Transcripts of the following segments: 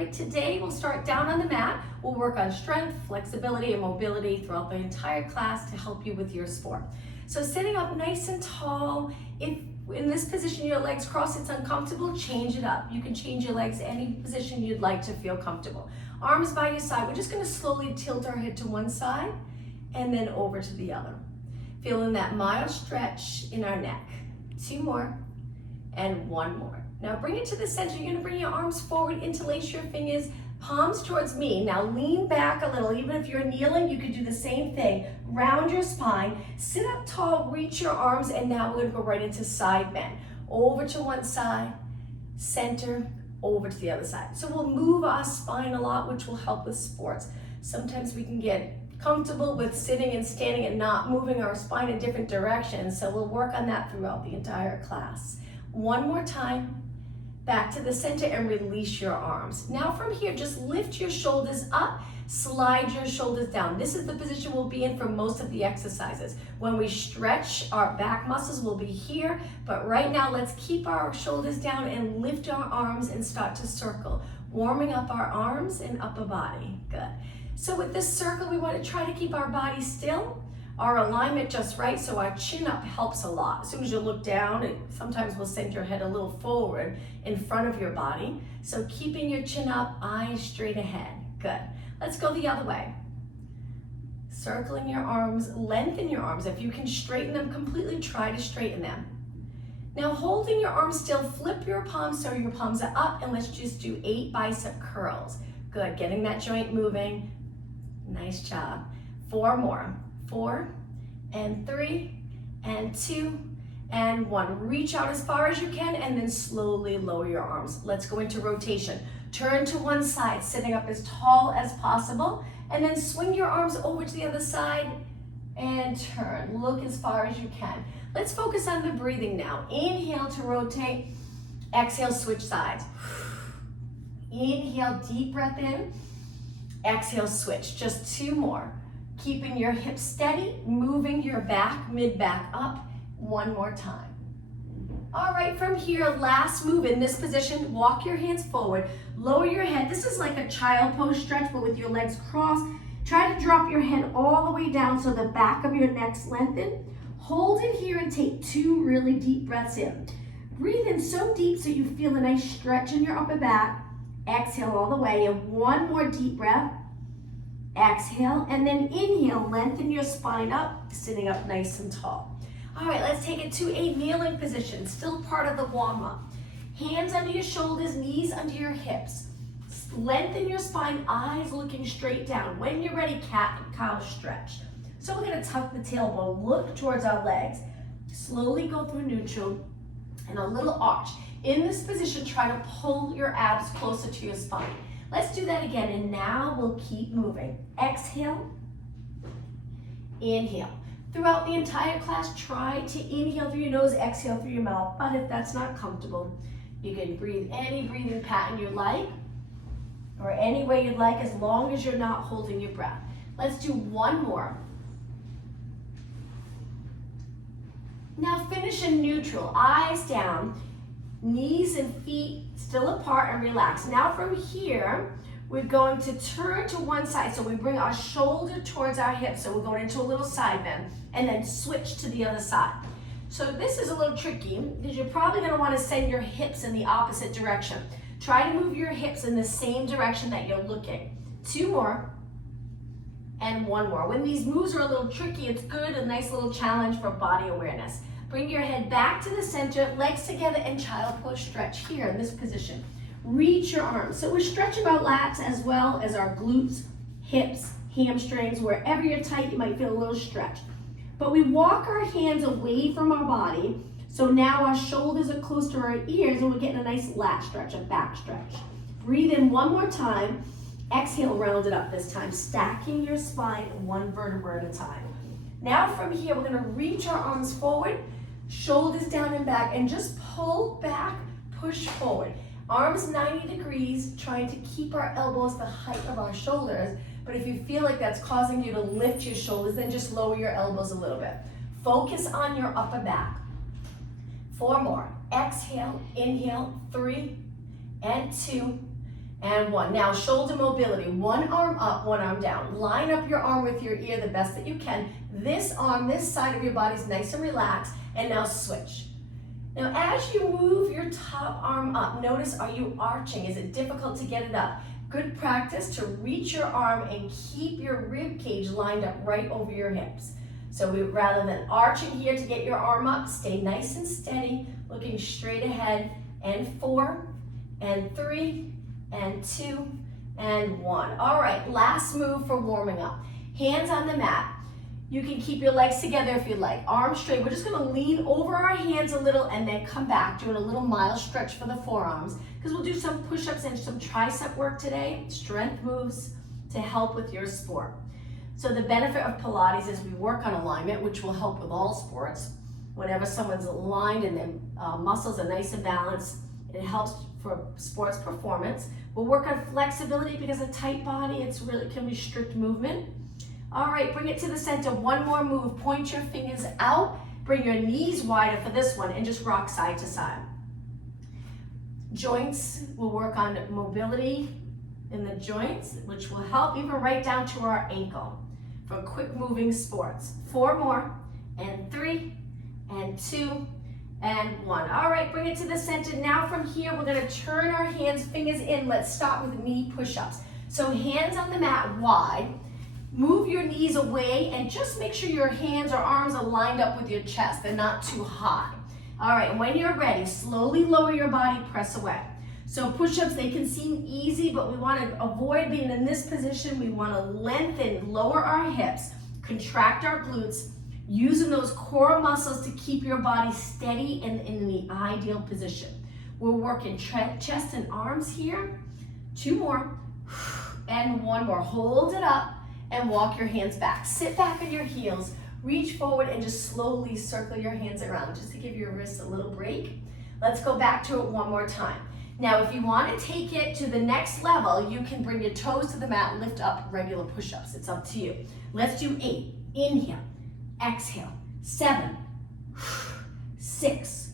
right, today we'll start down on the mat. We'll work on strength, flexibility, and mobility throughout the entire class to help you with your sport. So sitting up nice and tall, if in this position your legs cross, it's uncomfortable, change it up. You can change your legs any position you'd like to feel comfortable. Arms by your side. We're just going to slowly tilt our head to one side and then over to the other. Feeling that mild stretch in our neck. 2 more and 1 more. Now bring it to the center. You're going to bring your arms forward, interlace your fingers, palms towards me. Now lean back a little. Even if you're kneeling, you could do the same thing. Round your spine, sit up tall, reach your arms, and now we're going to go right into side bend. Over to one side, center, over to the other side. So we'll move our spine a lot, which will help with sports. Sometimes we can get comfortable with sitting and standing and not moving our spine in different directions. So we'll work on that throughout the entire class. 1 more time. Back to the center and release your arms. Now from here, just lift your shoulders up, slide your shoulders down. This is the position we'll be in for most of the exercises. When we stretch, our back muscles will be here, but right now let's keep our shoulders down and lift our arms and start to circle, warming up our arms and upper body. Good. So with this circle, we want to try to keep our body still, our alignment just right, so our chin up helps a lot. As soon as you look down, it sometimes will send your head a little forward in front of your body. So keeping your chin up, eyes straight ahead. Good. Let's go the other way. Circling your arms, lengthen your arms. If you can straighten them completely, try to straighten them. Now holding your arms still, flip your palms so your palms are up, and let's just do 8 bicep curls. Good, getting that joint moving. Nice job. 4 more. 4 and 3 and 2 and 1. Reach out as far as you can and then slowly lower your arms. Let's go into rotation. Turn to one side, sitting up as tall as possible, and then swing your arms over to the other side and turn. Look as far as you can. Let's focus on the breathing now. Inhale to rotate. Exhale, switch sides. Inhale, deep breath in. Exhale, switch. Just 2 more. Keeping your hips steady, moving your back, mid-back up. 1 more time. All right, from here, last move in this position, walk your hands forward, lower your head. This is like a child pose stretch, but with your legs crossed. Try to drop your head all the way down so the back of your neck's lengthened. Hold it here and take 2 really deep breaths in. Breathe in so deep so you feel a nice stretch in your upper back. Exhale all the way, and 1 more deep breath. Exhale, and then inhale, lengthen your spine up, sitting up nice and tall. All right, let's take it to a kneeling position, still part of the warm-up. Hands under your shoulders, knees under your hips. Lengthen your spine, eyes looking straight down. When you're ready, cat and cow stretch. So we're gonna tuck the tailbone, look towards our legs, slowly go through neutral, and a little arch. In this position, try to pull your abs closer to your spine. Let's do that again, and now we'll keep moving. Exhale, inhale. Throughout the entire class, try to inhale through your nose, exhale through your mouth, but if that's not comfortable, you can breathe any breathing pattern you like, or any way you'd like, as long as you're not holding your breath. Let's do 1 more. Now finish in neutral, eyes down, knees and feet still apart, and relax. Now from here, we're going to turn to one side. So we bring our shoulder towards our hips. So we're going into a little side bend and then switch to the other side. So this is a little tricky because you're probably going to want to send your hips in the opposite direction. Try to move your hips in the same direction that you're looking. 2 more and 1 more. When these moves are a little tricky, it's good, a nice little challenge for body awareness. Bring your head back to the center, legs together, and child pose stretch here in this position. Reach your arms. So we're stretching our lats as well as our glutes, hips, hamstrings. Wherever you're tight, you might feel a little stretch. But we walk our hands away from our body. So now our shoulders are close to our ears, and we're getting a nice lat stretch, a back stretch. Breathe in 1 more time. Exhale, round it up this time, stacking your spine 1 vertebra at a time. Now from here, we're going to reach our arms forward, shoulders down and back, and just pull back, push forward. Arms 90 degrees, trying to keep our elbows the height of our shoulders. But if you feel like that's causing you to lift your shoulders, then just lower your elbows a little bit. Focus on your upper back. 4 more. Exhale, inhale, 3 and 2 and 1. Now shoulder mobility, one arm up, one arm down. Line up your arm with your ear the best that you can. This arm, this side of your body is nice and relaxed, and now switch. Now as you move your top arm up, notice, are you arching? Is it difficult to get it up? Good practice to reach your arm and keep your rib cage lined up right over your hips. So rather than arching here to get your arm up, stay nice and steady, looking straight ahead, and 4, and 3, and 2, and 1. All right, last move for warming up. Hands on the mat. You can keep your legs together if you like. Arms straight. We're just gonna lean over our hands a little and then come back, doing a little mild stretch for the forearms, because we'll do some push-ups and some tricep work today, strength moves to help with your sport. So the benefit of Pilates is we work on alignment, which will help with all sports. Whenever someone's aligned and their muscles are nice and balanced, it helps for sports performance. We'll work on flexibility because a tight body, it's really can restrict movement. All right, bring it to the center. One more move. Point your fingers out. Bring your knees wider for this one and just rock side to side. Joints, we'll work on mobility in the joints, which will help even right down to our ankle for quick moving sports. 4 more, and 3, and 2, and 1. All right, bring it to the center. Now from here, we're gonna turn our hands, fingers in. Let's start with knee push-ups. So hands on the mat wide. Move your knees away and just make sure your hands or arms are lined up with your chest. They're not too high. All right, and when you're ready, slowly lower your body, press away. So push-ups, they can seem easy, but we want to avoid being in this position. We want to lengthen, lower our hips, contract our glutes, using those core muscles to keep your body steady and in the ideal position. We're working chest and arms here. 2 more, and 1 more. Hold it up and walk your hands back. Sit back on your heels, reach forward and just slowly circle your hands around just to give your wrists a little break. Let's go back to it one more time. Now, if you want to take it to the next level, you can bring your toes to the mat, lift up regular push-ups. It's up to you. Let's do 8. Inhale, exhale, 7, 6,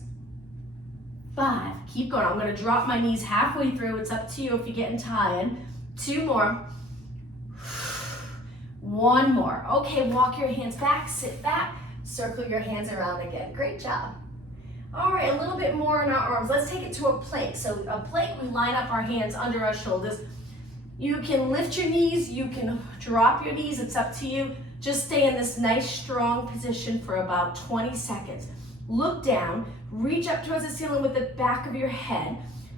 5. Keep going. I'm going to drop my knees halfway through. It's up to you if you're getting tired. 2 more. 1 more. Okay, walk your hands back, sit back, circle your hands around again. Great job. All right, a little bit more in our arms. Let's take it to a plank. So a plank, we line up our hands under our shoulders. You can lift your knees, you can drop your knees, it's up to you. Just stay in this nice, strong position for about 20 seconds. Look down, reach up towards the ceiling with the back of your head.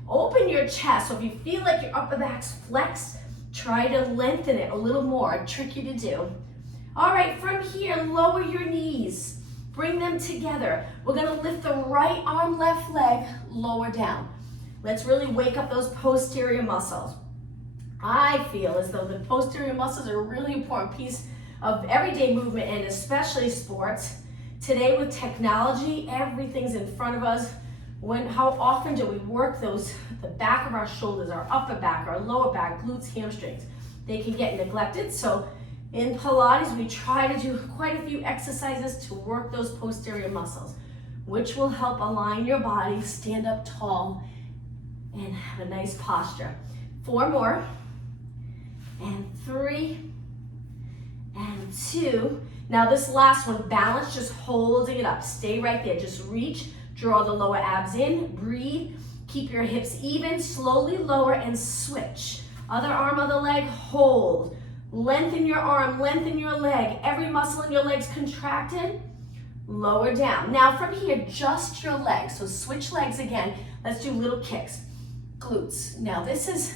Open your chest, so if you feel like your upper back's flexed, try to lengthen it a little more, tricky to do. All right, from here, lower your knees. Bring them together. We're gonna lift the right arm, left leg, lower down. Let's really wake up those posterior muscles. I feel as though the posterior muscles are a really important piece of everyday movement and especially sports. Today with technology, everything's in front of us. How often do we work those, the back of our shoulders, our upper back, our lower back, glutes, hamstrings? They can get neglected. So in Pilates, we try to do quite a few exercises to work those posterior muscles, which will help align your body, stand up tall, and have a nice posture. 4 more, and 3, and 2. Now this last one, balance, just holding it up. Stay right there, just reach. Draw the lower abs in, breathe, keep your hips even, slowly lower and switch. Other arm, other leg, hold. Lengthen your arm, lengthen your leg. Every muscle in your leg's contracted, lower down. Now from here, just your legs. So switch legs again. Let's do little kicks. Glutes. Now this is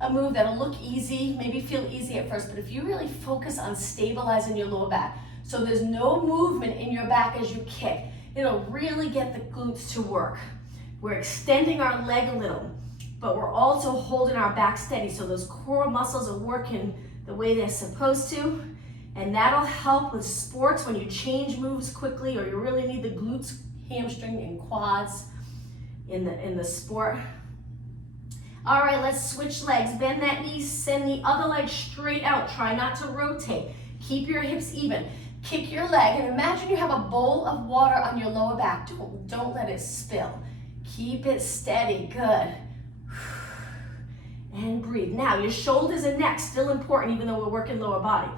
a move that'll look easy, maybe feel easy at first, but if you really focus on stabilizing your lower back, so there's no movement in your back as you kick, it'll really get the glutes to work. We're extending our leg a little, but we're also holding our back steady so those core muscles are working the way they're supposed to, and that'll help with sports when you change moves quickly or you really need the glutes, hamstring, and quads in the sport. All right, let's switch legs. Bend that knee, send the other leg straight out. Try not to rotate. Keep your hips even. Kick your leg and imagine you have a bowl of water on your lower back. Don't let it spill. Keep it steady, good. and breathe. Now, your shoulders and neck, still important even though we're working lower body.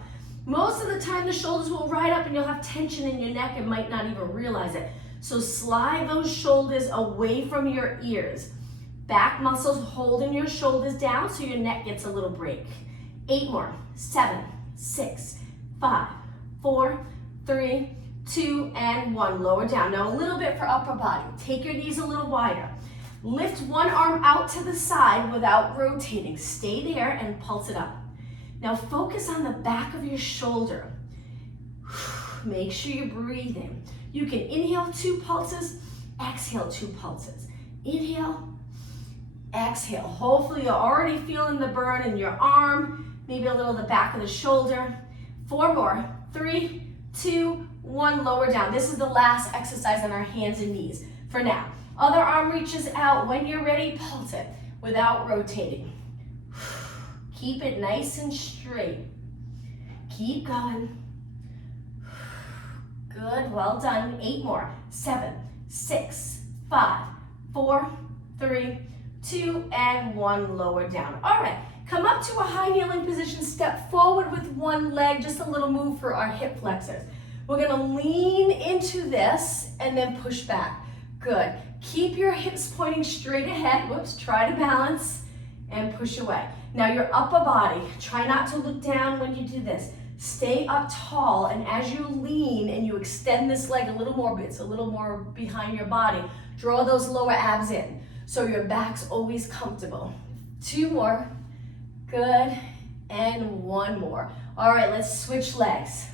Most of the time, the shoulders will ride up and you'll have tension in your neck and might not even realize it. So slide those shoulders away from your ears. Back muscles holding your shoulders down so your neck gets a little break. 8 more. 7, 6, 5, 4, 3, 2, and 1. Lower down. Now a little bit for upper body. Take your knees a little wider. Lift one arm out to the side without rotating. Stay there and pulse it up. Now focus on the back of your shoulder. Make sure you're breathing. You can inhale 2 pulses, exhale 2 pulses. Inhale, exhale. Hopefully you're already feeling the burn in your arm, maybe a little the back of the shoulder. 4 more. 3, 2, 1. Lower down. This is the last exercise on our hands and knees for now. Other arm reaches out. When you're ready, pulse it without rotating. Keep it nice and straight. Keep going. Good, well done. 8 more. 7, 6, 5, 4, 3, 2, and 1. Lower down. All right, come up to a high kneeling position. Step forward with one leg, just a little move for our hip flexors. We're gonna lean into this and then push back. Good. Keep your hips pointing straight ahead. Whoops, try to balance and push away. Now your upper body, try not to look down when you do this. Stay up tall, and as you lean and you extend this leg a little more, it's a little more behind your body, draw those lower abs in so your back's always comfortable. 2 more. Good. And 1 more. All right, let's switch legs.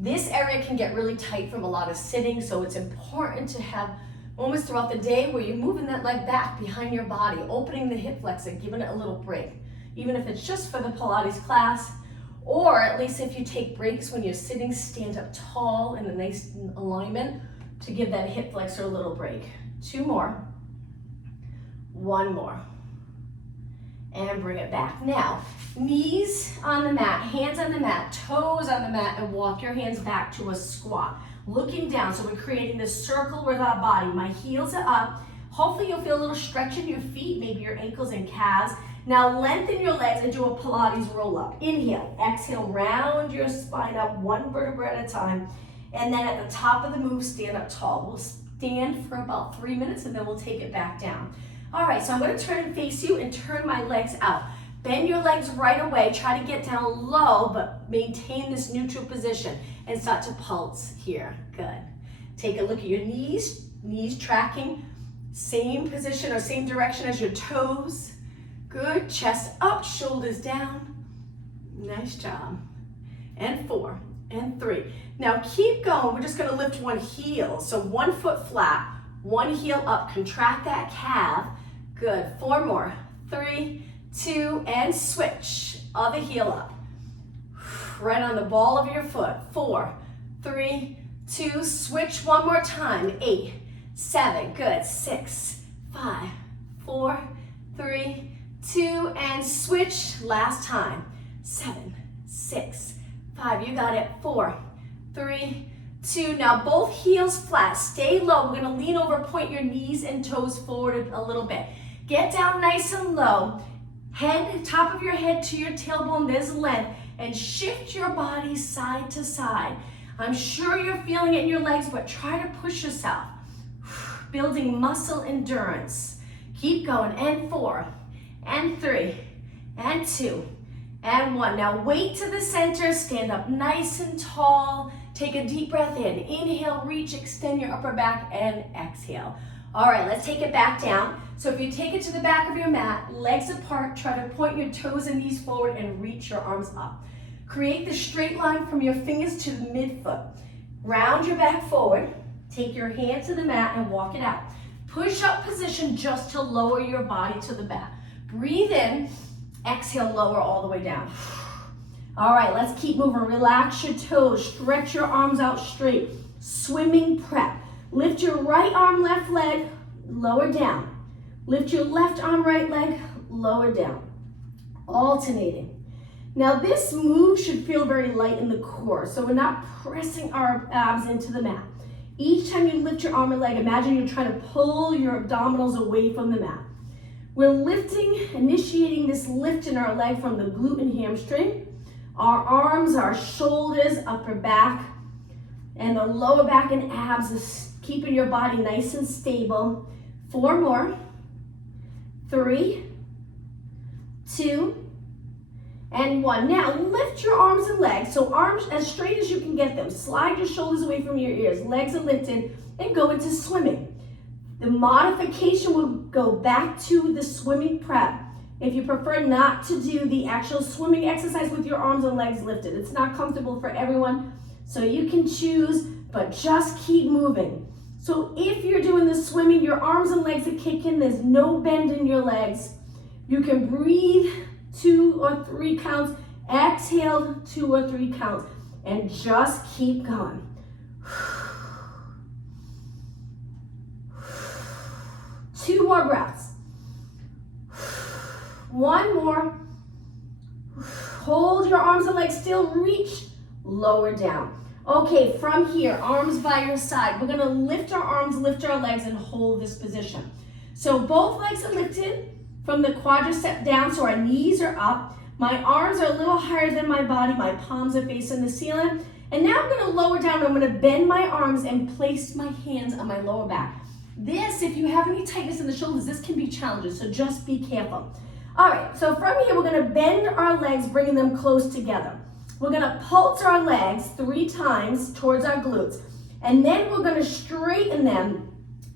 This area can get really tight from a lot of sitting, so it's important to have moments throughout the day where you're moving that leg back behind your body, opening the hip flexor, giving it a little break. Even if it's just for the Pilates class, or at least if you take breaks when you're sitting, stand up tall in a nice alignment to give that hip flexor a little break. 2 more. 1 more. And bring it back. Now, knees on the mat, hands on the mat, toes on the mat, and walk your hands back to a squat. Looking down, so we're creating this circle with our body. My heels are up. Hopefully you'll feel a little stretch in your feet, maybe your ankles and calves. Now lengthen your legs and do a Pilates roll up. Inhale, exhale, round your spine up 1 vertebra at a time. And then at the top of the move, stand up tall. We'll stand for about 3 minutes and then we'll take it back down. All right, so I'm gonna turn and face you and turn my legs out. Bend your legs right away. Try to get down low, but maintain this neutral position and start to pulse here. Good. Take a look at your knees tracking, same position or same direction as your toes. Good, chest up, shoulders down. Nice job. And 4, and 3. Now keep going, we're just gonna lift one heel. So 1 foot flat, 1 heel up, contract that calf. Good, 4 more. 3, 2, and switch. Other heel up. Right on the ball of your foot. 4, 3, 2, switch 1 more time. 8, 7, good. 6, 5, 4, 3, 2, and switch. Last time. 7, 6, 5, you got it. 4, 3, 2. Now both heels flat. Stay low. We're gonna lean over, point your knees and toes forward a little bit. Get down nice and low. Head, top of your head to your tailbone, there's length, and shift your body side to side. I'm sure you're feeling it in your legs, but try to push yourself. Building muscle endurance. Keep going, and 4, and 3, and 2, and 1. Now weight to the center, stand up nice and tall. Take a deep breath in. Inhale, reach, extend your upper back, and exhale. All right, let's take it back down. So if you take it to the back of your mat, legs apart, try to point your toes and knees forward and reach your arms up. Create the straight line from your fingers to the midfoot. Round your back forward. Take your hand to the mat and walk it out. Push up position just to lower your body to the back. Breathe in, exhale, lower all the way down. All right, let's keep moving. Relax your toes, stretch your arms out straight. Swimming prep. Lift your right arm, left leg, lower down. Lift your left arm, right leg, lower down. Alternating. Now this move should feel very light in the core, so we're not pressing our abs into the mat. Each time you lift your arm or leg, imagine you're trying to pull your abdominals away from the mat. We're lifting, initiating this lift in our leg from the glute and hamstring. Our arms, our shoulders, upper back, and the lower back and abs is keeping your body nice and stable. 4 more. 3, 2, and 1. Now lift your arms and legs. So arms as straight as you can get them. Slide your shoulders away from your ears. Legs are lifted and go into swimming. The modification will go back to the swimming prep. If you prefer not to do the actual swimming exercise with your arms and legs lifted, it's not comfortable for everyone, so you can choose, but just keep moving. So if you're doing the swimming, your arms and legs are kicking, there's no bend in your legs. You can breathe 2 or 3 counts, exhale 2 or 3 counts, and just keep going. 2 more breaths. 1 more. Hold your arms and legs still, reach, lower down. Okay, from here, arms by your side. We're gonna lift our arms, lift our legs, and hold this position. So both legs are lifted from the quadricep down, so our knees are up. My arms are a little higher than my body. My palms are facing the ceiling. And now I'm gonna lower down. I'm gonna bend my arms and place my hands on my lower back. This, if you have any tightness in the shoulders, this can be challenging, so just be careful. All right, so from here, we're gonna bend our legs, bringing them close together. We're gonna pulse our legs 3 times towards our glutes, and then we're gonna straighten them,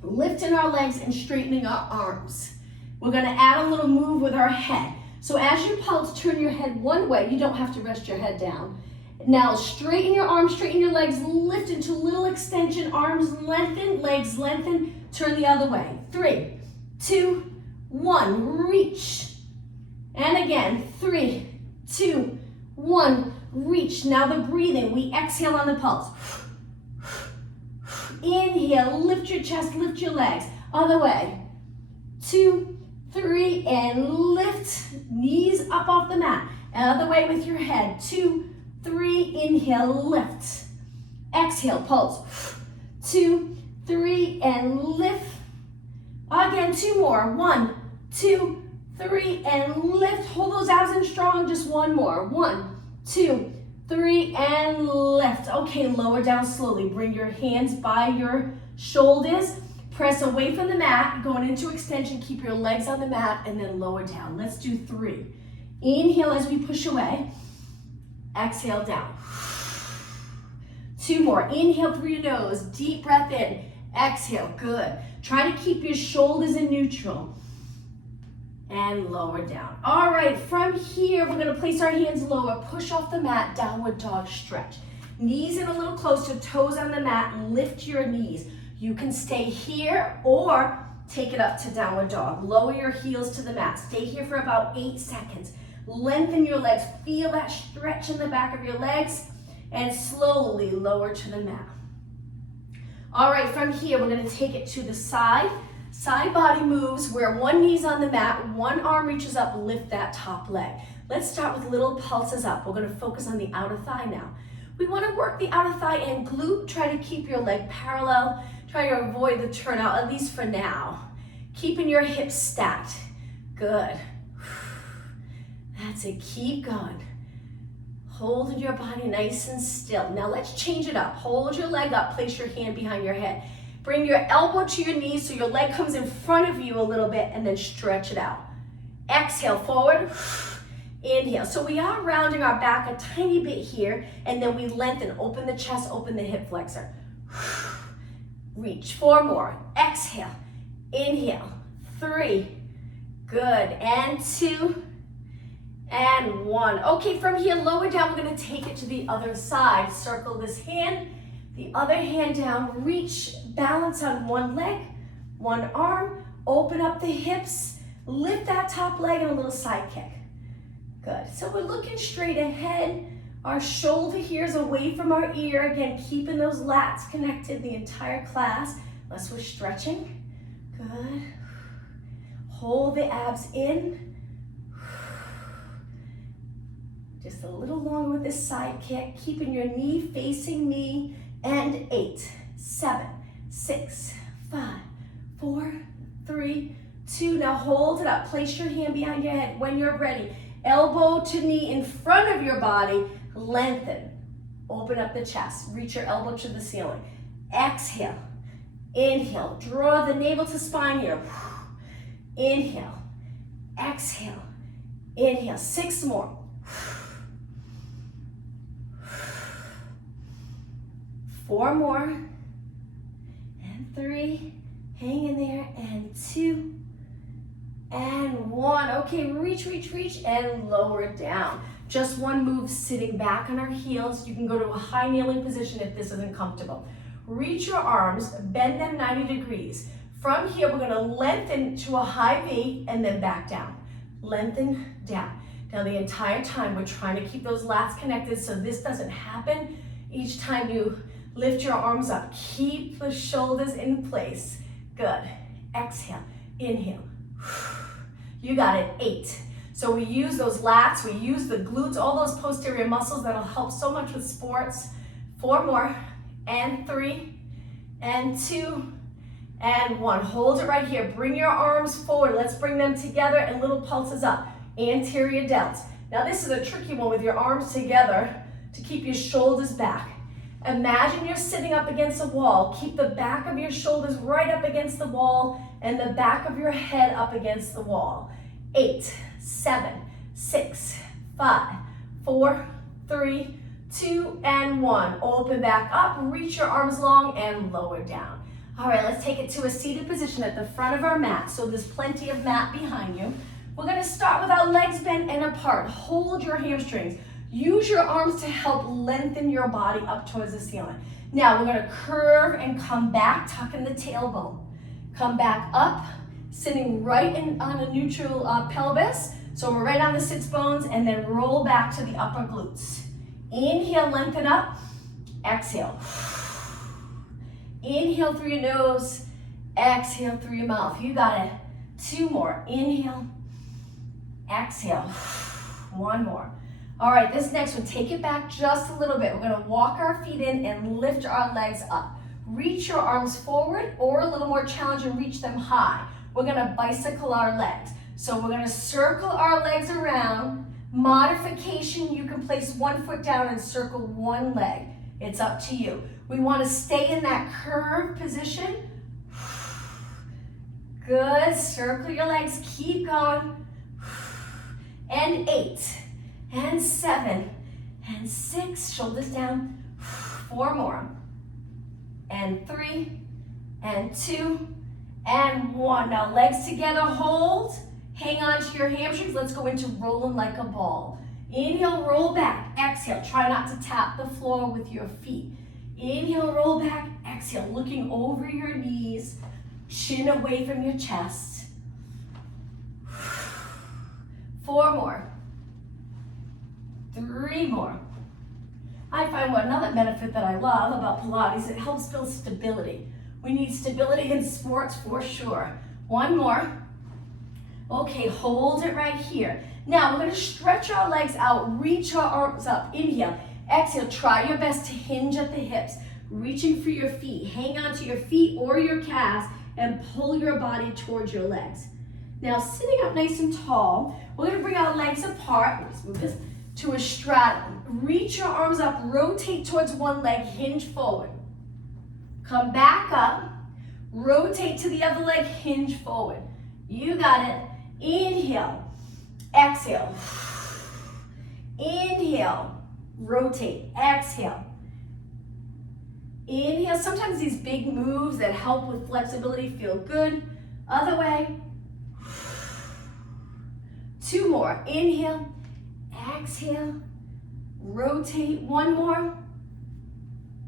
lifting our legs and straightening our arms. We're gonna add a little move with our head. So as you pulse, turn your head one way. You don't have to rest your head down. Now straighten your arms, straighten your legs, lift into a little extension, arms lengthen, legs lengthen, turn the other way. 3, 2, 1, reach. And again, 3, 2, 1, reach. Now the breathing, we exhale on the pulse. Inhale, lift your chest, lift your legs. Other way. 2, 3, and lift. Knees up off the mat. Other way with your head. 2, 3, inhale, lift. Exhale, pulse. 2, 3, and lift. Again, 2 more. 1, 2, 3, and lift. Hold those abs in strong. Just 1 more. 1, 2, 3, and lift. Okay, lower down slowly. Bring your hands by your shoulders. Press away from the mat, going into extension. Keep your legs on the mat, and then lower down. Let's do 3. Inhale as we push away. Exhale down. 2 more. Inhale through your nose. Deep breath in. Exhale. Good. Try to keep your shoulders in neutral. And lower down. All right, from here, we're gonna place our hands lower, push off the mat, downward dog stretch. Knees in a little closer, toes on the mat, lift your knees. You can stay here or take it up to downward dog. Lower your heels to the mat. Stay here for about 8 seconds. Lengthen your legs, feel that stretch in the back of your legs, and slowly lower to the mat. All right, from here, we're gonna take it to the side. Side body moves where one knee's on the mat, one arm reaches up, lift that top leg. Let's start with little pulses up. We're gonna focus on the outer thigh now. We wanna work the outer thigh and glute. Try to keep your leg parallel. Try to avoid the turnout, at least for now. Keeping your hips stacked. Good. That's it, keep going. Hold your body nice and still. Now let's change it up. Hold your leg up, place your hand behind your head. Bring your elbow to your knee so your leg comes in front of you a little bit, and then stretch it out. Exhale, forward. Inhale. So we are rounding our back a tiny bit here, and then we lengthen, open the chest, open the hip flexor. Reach. 4 more. Exhale. Inhale. 3. Good. And 2. And 1. Okay, from here, lower down, we're gonna take it to the other side. Circle this hand, the other hand down, reach, balance on one leg, one arm, open up the hips, lift that top leg and a little side kick. Good, so we're looking straight ahead. Our shoulder here is away from our ear. Again, keeping those lats connected the entire class. Unless we're stretching. Good. Hold the abs in. Just a little longer with this side kick, keeping your knee facing me. And 8, 7, 6, 5, 4, 3, 2. Now hold it up. Place your hand behind your head when you're ready. Elbow to knee in front of your body. Lengthen. Open up the chest. Reach your elbow to the ceiling. Exhale. Inhale. Draw the navel to spine here. Inhale. Exhale. Inhale. 6 more. 4 more. And 3. Hang in there. And 2. And 1. Okay, reach, reach, reach, and lower down. Just one move, sitting back on our heels. You can go to a high kneeling position if this isn't comfortable. Reach your arms, bend them 90 degrees. From here, we're gonna lengthen to a high V and then back down. Lengthen down. Now the entire time, we're trying to keep those lats connected so this doesn't happen. Each time you lift your arms up, keep the shoulders in place. Good. Exhale, inhale. You got it, 8. So we use those lats, we use the glutes, all those posterior muscles that'll help so much with sports. 4 more, and 3, and 2, and 1. Hold it right here. Bring your arms forward. Let's bring them together and little pulses up. Anterior delts. Now this is a tricky one with your arms together to keep your shoulders back. Imagine you're sitting up against a wall. Keep the back of your shoulders right up against the wall and the back of your head up against the wall. 8, 7, 6, 5, 4, 3, 2, and 1. Open back up, reach your arms long and lower down. All right, let's take it to a seated position at the front of our mat. So there's plenty of mat behind you. We're gonna start with our legs bent and apart. Hold your hamstrings. Use your arms to help lengthen your body up towards the ceiling. Now we're gonna curve and come back, tucking the tailbone. Come back up, sitting right on a neutral pelvis. So we're right on the sits bones and then roll back to the upper glutes. Inhale, lengthen up. Exhale. Inhale through your nose. Exhale through your mouth. You got it. 2 more. Inhale. Exhale. 1 more. All right, this next one, take it back just a little bit. We're gonna walk our feet in and lift our legs up. Reach your arms forward or a little more challenge and reach them high. We're gonna bicycle our legs. So we're gonna circle our legs around. Modification, you can place 1 foot down and circle 1 leg. It's up to you. We wanna stay in that curved position. Good, circle your legs, keep going. And 8, and 7, and 6, shoulders down. 4 more. And 3, and 2, and 1. Now legs together, hold. Hang on to your hamstrings. Let's go into rolling like a ball. Inhale, roll back. Exhale, try not to tap the floor with your feet. Inhale, roll back. Exhale, looking over your knees. Chin away from your chest. 4 more. 3 more. I find another benefit that I love about Pilates, it helps build stability. We need stability in sports for sure. 1 more. Okay, hold it right here. Now we're gonna stretch our legs out, reach our arms up. Inhale, exhale, try your best to hinge at the hips. Reaching for your feet, hang on to your feet or your calves and pull your body towards your legs. Now sitting up nice and tall, we're gonna bring our legs apart. Let's move this to a straddle. Reach your arms up, rotate towards one leg, hinge forward. Come back up, rotate to the other leg, hinge forward. You got it. Inhale, exhale. Inhale, rotate, exhale. Inhale, sometimes these big moves that help with flexibility feel good. Other way. 2 more. Inhale, exhale, rotate. 1 more.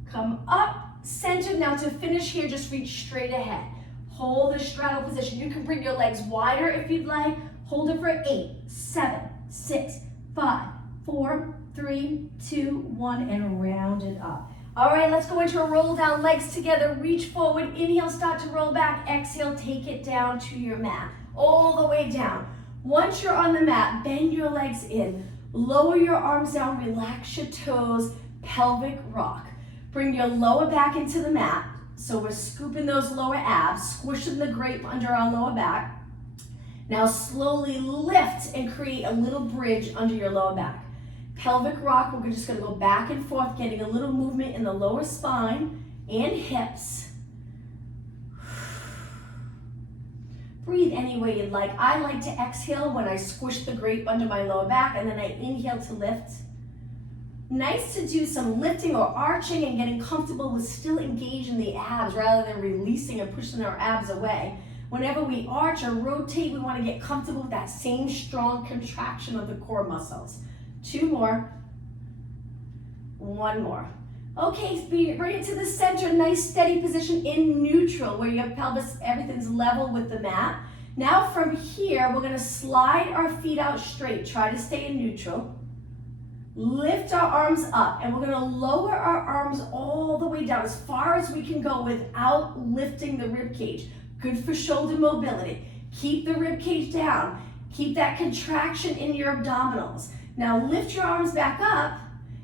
Come up, center. Now to finish here, just reach straight ahead. Hold the straddle position. You can bring your legs wider if you'd like. Hold it for 8, 7, 6, 5, 4, 3, 2, 1, and round it up. All right, let's go into a roll down, legs together, reach forward. Inhale, start to roll back. Exhale, take it down to your mat, all the way down. Once you're on the mat, bend your legs in. Lower your arms down, relax your toes, pelvic rock. Bring your lower back into the mat. So we're scooping those lower abs, squishing the grape under our lower back. Now slowly lift and create a little bridge under your lower back. Pelvic rock, we're just gonna go back and forth, getting a little movement in the lower spine and hips. Breathe any way you'd like. I like to exhale when I squish the grape under my lower back, and then I inhale to lift. Nice to do some lifting or arching and getting comfortable with still engaging the abs rather than releasing and pushing our abs away. Whenever we arch or rotate, we want to get comfortable with that same strong contraction of the core muscles. 2 more. 1 more. Okay, bring it to the center, nice steady position in neutral where your pelvis, everything's level with the mat. Now from here, we're gonna slide our feet out straight. Try to stay in neutral. Lift our arms up, and we're gonna lower our arms all the way down as far as we can go without lifting the rib cage. Good for shoulder mobility. Keep the rib cage down. Keep that contraction in your abdominals. Now lift your arms back up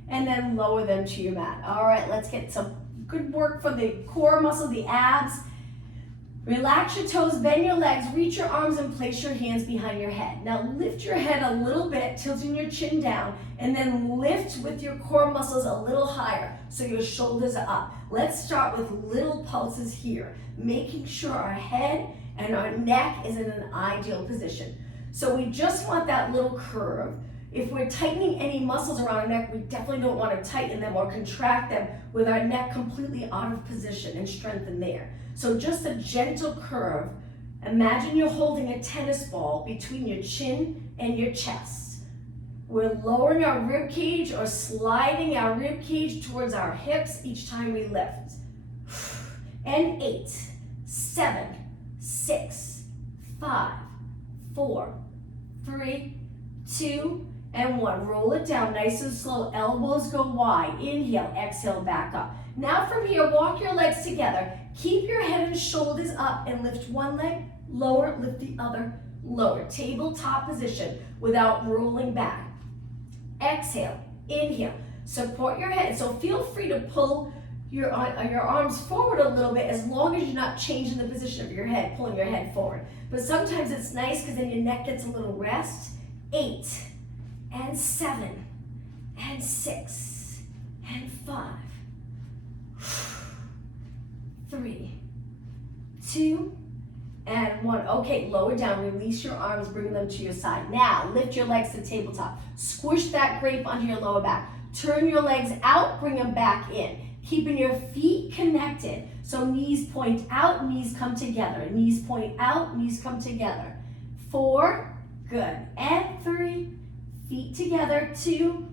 and then lower them to your mat. All right, let's get some good work for the core muscle, the abs. Relax your toes, bend your legs, reach your arms and place your hands behind your head. Now lift your head a little bit, tilting your chin down, and then lift with your core muscles a little higher so your shoulders are up. Let's start with little pulses here, making sure our head and our neck is in an ideal position. So we just want that little curve. If we're tightening any muscles around our neck, we definitely don't want to tighten them or contract them with our neck completely out of position and strengthen there. So just a gentle curve. Imagine you're holding a tennis ball between your chin and your chest. We're lowering our rib cage or sliding our rib cage towards our hips each time we lift. And 8, 7, 6, 5, 4, 3, 2, and 1. Roll it down nice and slow. Elbows go wide. Inhale, exhale, back up. Now from here, walk your legs together. Keep your head and shoulders up and lift one leg, lower, lift the other, lower. Tabletop position without rolling back. Exhale, inhale, support your head. So feel free to pull your arms forward a little bit as long as you're not changing the position of your head, pulling your head forward. But sometimes it's nice because then your neck gets a little rest. 8, and 7, and 6, and 5, 3, 2, and 1. Okay, lower down, release your arms, bring them to your side. Now, lift your legs to tabletop. Squish that grape under your lower back. Turn your legs out, bring them back in. Keeping your feet connected. So knees point out, knees come together. Knees point out, knees come together. 4, good, and 3, feet together, 2,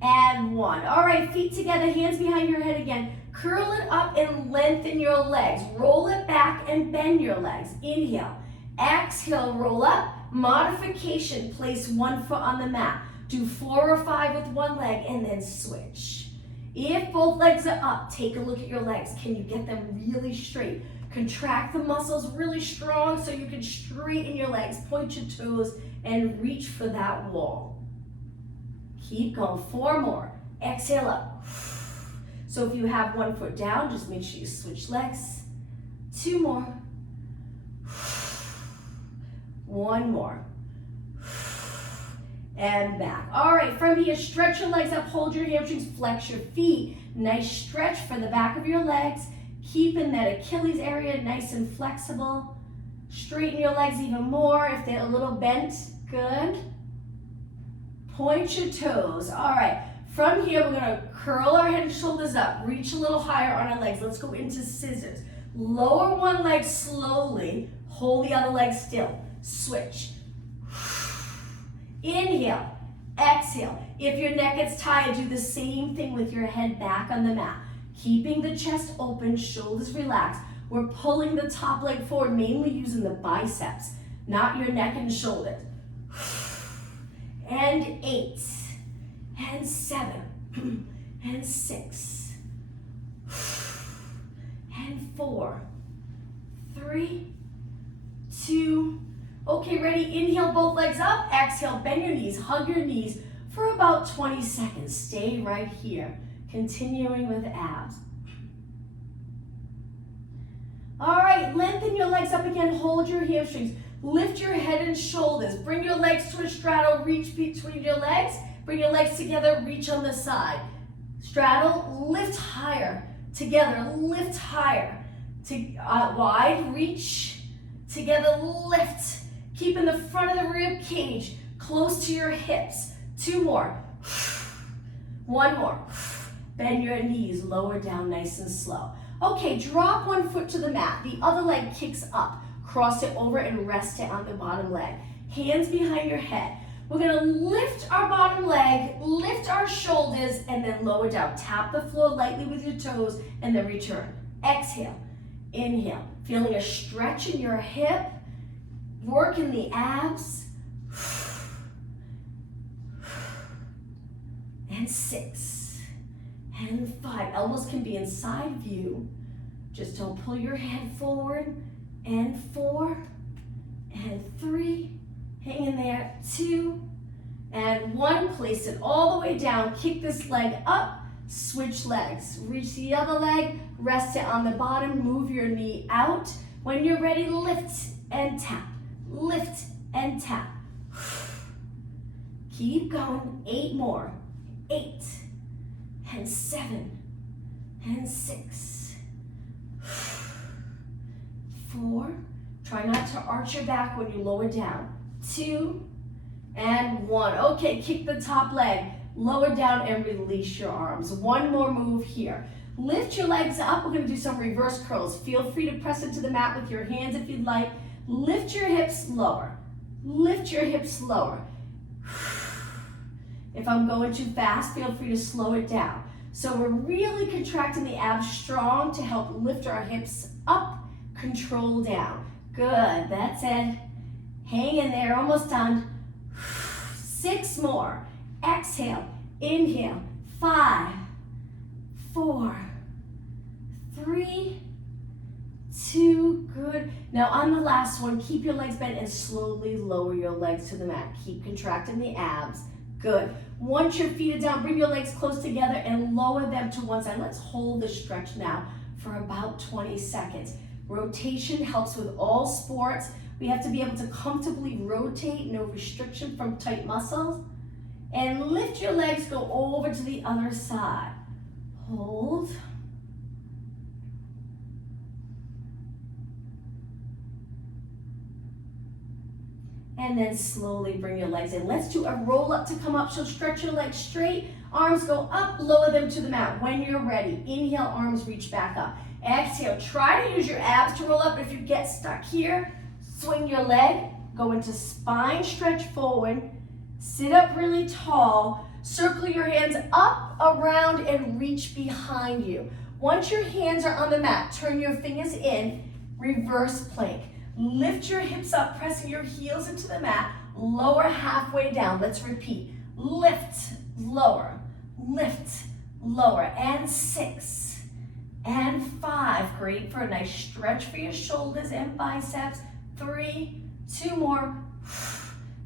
and 1. All right, feet together, hands behind your head again. Curl it up and lengthen your legs. Roll it back and bend your legs. Inhale, exhale, roll up. Modification, place one foot on the mat. Do 4 or 5 with one leg and then switch. If both legs are up, take a look at your legs. Can you get them really straight? Contract the muscles really strong so you can straighten your legs, point your toes, and reach for that wall. Keep going. 4 more. Exhale up. So if you have one foot down, just make sure you switch legs. 2 more. 1 more. And back. All right, from here, stretch your legs up, hold your hamstrings, flex your feet. Nice stretch for the back of your legs. Keeping that Achilles area nice and flexible. Straighten your legs even more if they're a little bent. Good. Point your toes. All right, from here, we're gonna curl our head and shoulders up. Reach a little higher on our legs. Let's go into scissors. Lower one leg slowly. Hold the other leg still. Switch. Inhale, exhale. If your neck gets tired, do the same thing with your head back on the mat. Keeping the chest open, shoulders relaxed. We're pulling the top leg forward, mainly using the biceps, not your neck and shoulders. And 8, and 7, and 6, and 4, 3, 2, okay, ready? Inhale, both legs up. Exhale, bend your knees, hug your knees for about 20 seconds. Stay right here, continuing with abs. All right, lengthen your legs up again. Hold your hamstrings. Lift your head and shoulders. Bring your legs to a straddle, reach between your legs. Bring your legs together, reach on the side. Straddle, lift higher. Together, lift higher. Wide, reach. Together, lift. Keeping the front of the rib cage close to your hips. 2 more. 1 more. Bend your knees, lower down nice and slow. Okay, drop one foot to the mat. The other leg kicks up. Cross it over and rest it on the bottom leg. Hands behind your head. We're gonna lift our bottom leg, lift our shoulders, and then lower down. Tap the floor lightly with your toes, and then return. Exhale, inhale. Feeling a stretch in your hip, work in the abs. And 6, and 5. Elbows can be in side view. Just don't pull your head forward. And 4, and 3, hang in there, 2, and 1. Place it all the way down. Kick this leg up, switch legs. Reach the other leg, rest it on the bottom, move your knee out. When you're ready, lift and tap, lift and tap. Keep going, 8 more. 8, and 7, and 6, 4, try not to arch your back when you lower down. 2, and 1. Okay, kick the top leg, lower down and release your arms. 1 more move here. Lift your legs up. We're gonna do some reverse curls. Feel free to press into the mat with your hands if you'd like. Lift your hips lower. Lift your hips lower. If I'm going too fast, feel free to slow it down. So we're really contracting the abs strong to help lift our hips up, control down. Good, that's it. Hang in there, almost done. 6 more. Exhale, inhale. 5, 4, 3, 2, good. Now on the last one, keep your legs bent and slowly lower your legs to the mat. Keep contracting the abs. Good. Once your feet are down, bring your legs close together and lower them to one side. Let's hold the stretch now for about 20 seconds. Rotation helps with all sports. We have to be able to comfortably rotate, no restriction from tight muscles. And lift your legs, go over to the other side. Hold. And then slowly bring your legs in. Let's do a roll up to come up. So stretch your legs straight. Arms go up, lower them to the mat. When you're ready, inhale, arms reach back up. Exhale, try to use your abs to roll up. If you get stuck here, swing your leg. Go into spine stretch forward. Sit up really tall. Circle your hands up, around, and reach behind you. Once your hands are on the mat, turn your fingers in, reverse plank. Lift your hips up, pressing your heels into the mat. Lower halfway down. Let's repeat. Lift, lower, lift, lower. And 6, and 5. Great for a nice stretch for your shoulders and biceps. 3, 2 more.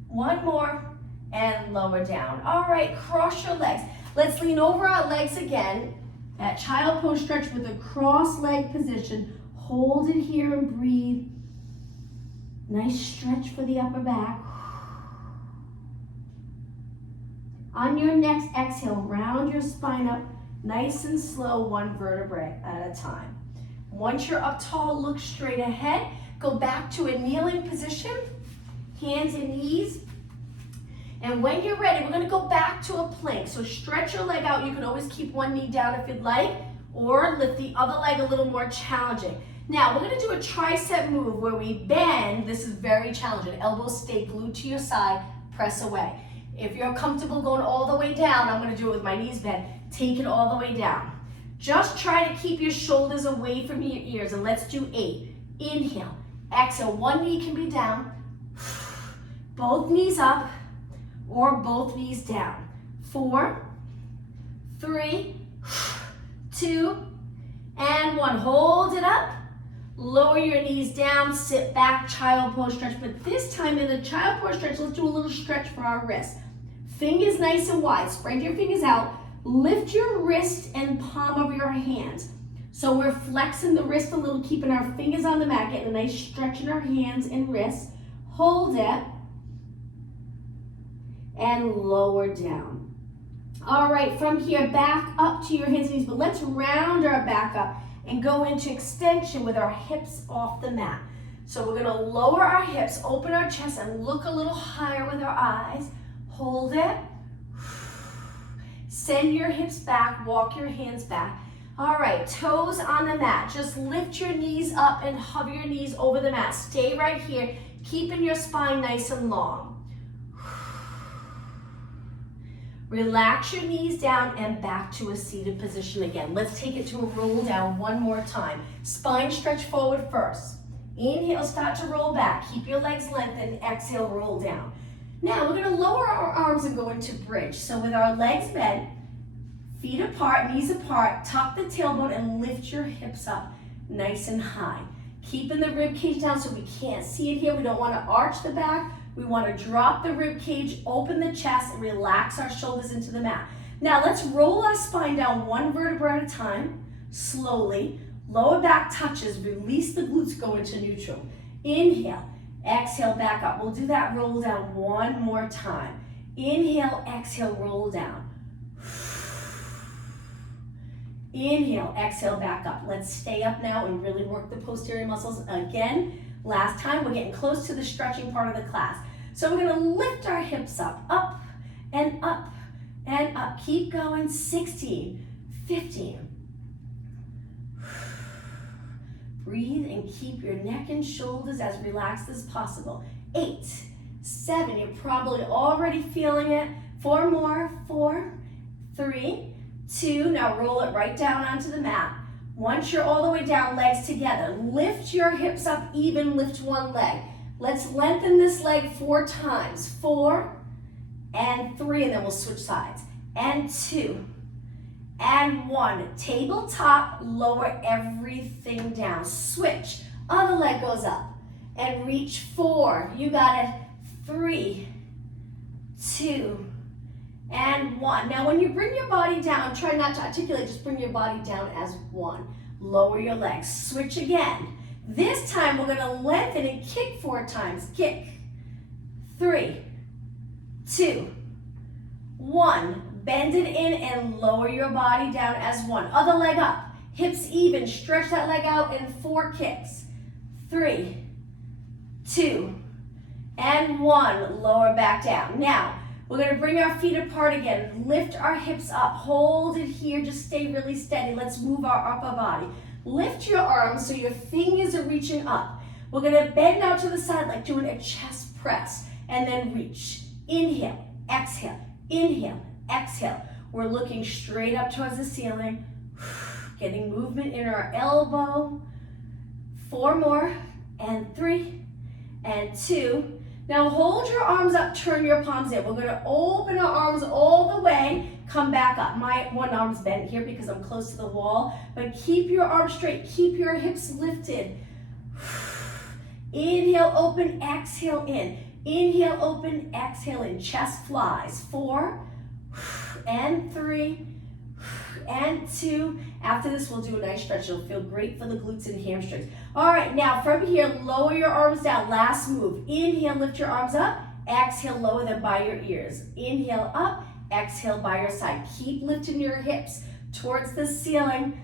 1 more. And lower down. All right, cross your legs. Let's lean over our legs again. That child pose stretch with a cross leg position. Hold it here and breathe. Nice stretch for the upper back. On your next exhale, round your spine up nice and slow, 1 vertebrae at a time. Once you're up tall, look straight ahead. Go back to a kneeling position, hands and knees. And when you're ready, we're gonna go back to a plank. So stretch your leg out. You can always keep one knee down if you'd like, or lift the other leg a little more challenging. Now, we're gonna do a tricep move where we bend. This is very challenging. Elbows stay glued to your side, press away. If you're comfortable going all the way down, I'm gonna do it with my knees bent. Take it all the way down. Just try to keep your shoulders away from your ears, and let's do 8. Inhale, exhale, one knee can be down, both knees up, or both knees down. 4, 3, 2, and 1. Hold it up. Lower your knees down, sit back, child pose stretch. But this time in the child pose stretch, let's do a little stretch for our wrists. Fingers nice and wide. Spread your fingers out. Lift your wrist and palm of your hands. So we're flexing the wrist a little, keeping our fingers on the mat, getting a nice stretch in our hands and wrists. hold it, and lower down. All right, from here, back up to your hands and knees, but let's round our back up and go into extension with our hips off the mat. So we're gonna lower our hips, open our chest, and look a little higher with our eyes. Hold it. Send your hips back, walk your hands back. All right, toes on the mat. Just lift your knees up and hover your knees over the mat. Stay right here, keeping your spine nice and long. Relax your knees down and back to a seated position again. Let's take it to a roll down one more time. Spine stretch forward first. Inhale, start to roll back. Keep your legs lengthened. Exhale, roll down. Now we're gonna lower our arms and go into bridge. So with our legs bent, feet apart, knees apart, tuck the tailbone and lift your hips up nice and high. Keeping the rib cage down so we can't see it here. We don't wanna arch the back. We want to drop the rib cage, open the chest, and relax our shoulders into the mat. Now let's roll our spine down one vertebra at a time, slowly. Lower back touches, release the glutes, go into neutral. Inhale, exhale, back up. We'll do that roll down one more time. Inhale, exhale, roll down. Inhale, exhale, back up. Let's stay up now and really work the posterior muscles again. Last time, we're getting close to the stretching part of the class. So we're gonna lift our hips up, up, and up, and up. Keep going, 16, 15. Breathe and keep your neck and shoulders as relaxed as possible. 8, 7, you're probably already feeling it. 4 more, 4, 3, 2, now roll it right down onto the mat. Once you're all the way down, legs together. Lift your hips up even, lift one leg. Let's lengthen this leg 4 times. 4 and 3, and then we'll switch sides. And 2 and 1. Tabletop, lower everything down. Switch, other leg goes up. And reach 4, you got it. 3, 2, and 1. Now when you bring your body down, try not to articulate, just bring your body down as 1. Lower your legs, switch again. This time we're gonna lengthen and kick 4 times. Kick, 3, 2, 1. Bend it in and lower your body down as 1. Other leg up, hips even, stretch that leg out in 4 kicks. 3, 2, and 1. Lower back down. Now, we're gonna bring our feet apart again, lift our hips up, hold it here, just stay really steady. Let's move our upper body. Lift your arms so your fingers are reaching up. We're gonna bend out to the side like doing a chest press, and then reach. Inhale, exhale, inhale, exhale. We're looking straight up towards the ceiling, getting movement in our elbow. 4 more, and 3, and 2. Now hold your arms up, turn your palms in. We're gonna open our arms all the way, come back up. My one arm's bent here because I'm close to the wall, but keep your arms straight, keep your hips lifted. Inhale, open, exhale in. Inhale, open, exhale in. Chest flies. 4, and 3, and 2. After this, we'll do a nice stretch. It'll feel great for the glutes and hamstrings. All right, now from here, lower your arms down. Last move. Inhale, lift your arms up. Exhale, lower them by your ears. Inhale, up. Exhale, by your side. Keep lifting your hips towards the ceiling.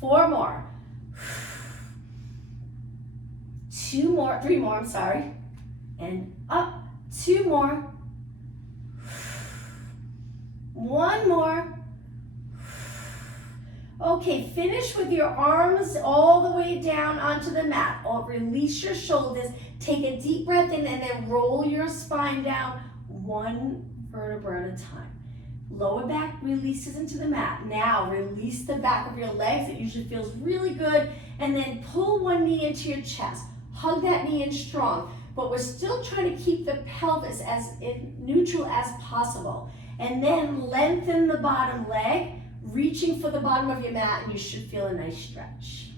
4 more. 2 more, 3 more, I'm sorry. And up. 2 more. 1 more. Okay, finish with your arms all the way down onto the mat. Or release your shoulders. Take a deep breath in and then roll your spine down 1 vertebra at a time. Lower back releases into the mat. Now release the back of your legs. It usually feels really good. And then pull one knee into your chest. Hug that knee in strong. But we're still trying to keep the pelvis as neutral as possible. And then lengthen the bottom leg, reaching for the bottom of your mat, and you should feel a nice stretch.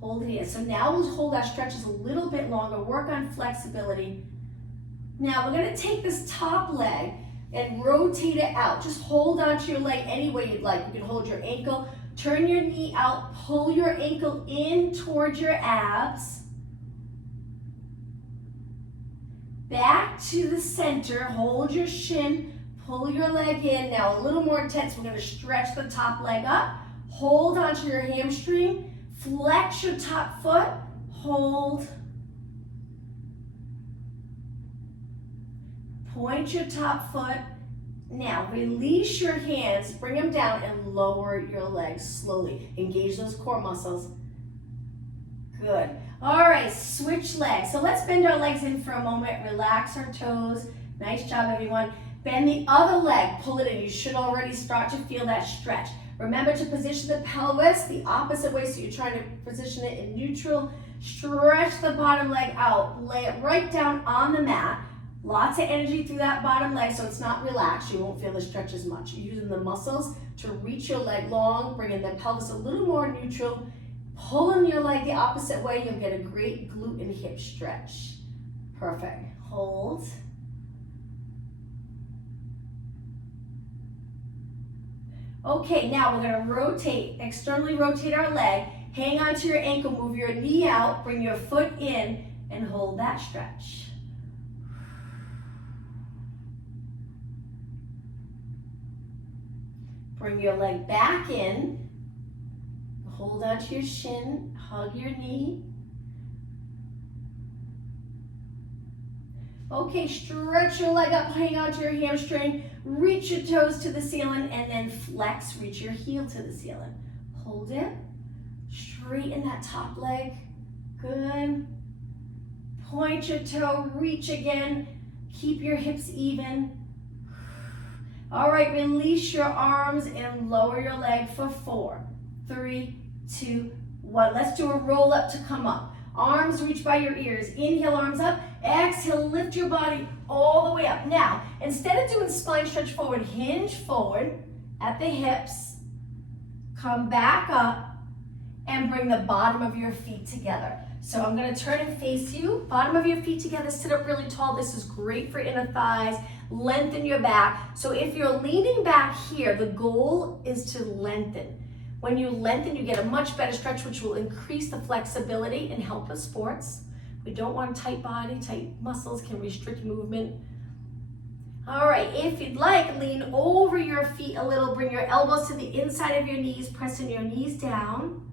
Hold it here. So now we'll hold our stretches a little bit longer, work on flexibility. Now we're gonna take this top leg and rotate it out. Just hold onto your leg any way you'd like. You can hold your ankle, turn your knee out, pull your ankle in towards your abs. Back to the center, hold your shin, pull your leg in. Now a little more intense, we're gonna stretch the top leg up, hold onto your hamstring, flex your top foot, hold. Point your top foot. Now release your hands, bring them down and lower your legs slowly. Engage those core muscles. Good. All right, switch legs. So let's bend our legs in for a moment, relax our toes. Nice job, everyone. Bend the other leg, pull it in. You should already start to feel that stretch. Remember to position the pelvis the opposite way, so you're trying to position it in neutral. Stretch the bottom leg out, lay it right down on the mat. Lots of energy through that bottom leg, so it's not relaxed. You won't feel the stretch as much. You're using the muscles to reach your leg long, bringing the pelvis a little more neutral. Pulling your leg the opposite way, you'll get a great glute and hip stretch. Perfect. Hold. Okay, now we're gonna rotate, externally rotate our leg. Hang onto your ankle, move your knee out, bring your foot in, and hold that stretch. Bring your leg back in. Hold onto your shin, hug your knee. Okay, stretch your leg up, hang onto your hamstring, reach your toes to the ceiling, and then flex, reach your heel to the ceiling. Hold it, straighten that top leg, good. Point your toe, reach again, keep your hips even. All right, release your arms and lower your leg for 4, 3, 2, 1. Let's do a roll up to come up. Arms reach by your ears. Inhale, arms up. Exhale, lift your body all the way up. Now, instead of doing spine stretch forward, hinge forward at the hips. Come back up and bring the bottom of your feet together. So I'm gonna turn and face you. Bottom of your feet together, sit up really tall. This is great for inner thighs. Lengthen your back. So if you're leaning back here, the goal is to lengthen. When you lengthen, you get a much better stretch, which will increase the flexibility and help with sports. We don't want a tight body. Tight muscles can restrict movement. All right, if you'd like, lean over your feet a little. Bring your elbows to the inside of your knees, pressing your knees down.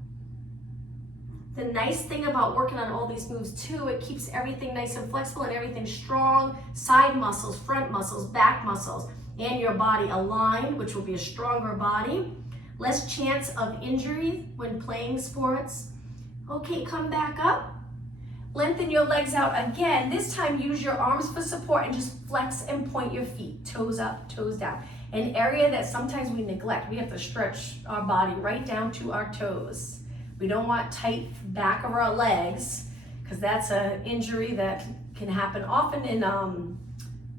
The nice thing about working on all these moves too, it keeps everything nice and flexible and everything strong. Side muscles, front muscles, back muscles, and your body aligned, which will be a stronger body. Less chance of injury when playing sports. Okay, come back up. Lengthen your legs out again. This time use your arms for support and just flex and point your feet. Toes up, toes down. An area that sometimes we neglect. We have to stretch our body right down to our toes. We don't want tight back of our legs because that's an injury that can happen often in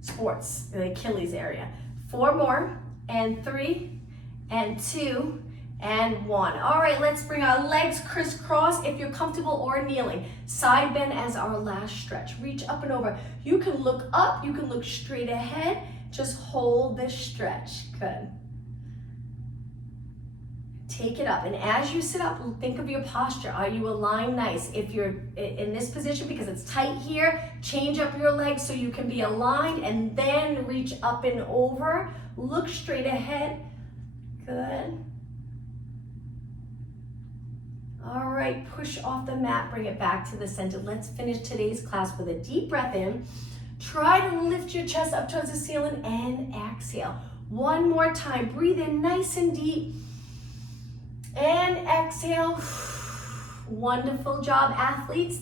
sports, the Achilles area. 4 more, and 3, and 2, and 1. All right, let's bring our legs crisscross if you're comfortable or kneeling. Side bend as our last stretch. Reach up and over. You can look up, you can look straight ahead. Just hold this stretch. Good. Take it up, and as you sit up, think of your posture. Are you aligned nice? If you're in this position because it's tight here, change up your legs so you can be aligned and then reach up and over. Look straight ahead. Good. All right, push off the mat, bring it back to the center. Let's finish today's class with a deep breath in. Try to lift your chest up towards the ceiling and exhale. One more time, breathe in nice and deep. And exhale. Wonderful job, athletes.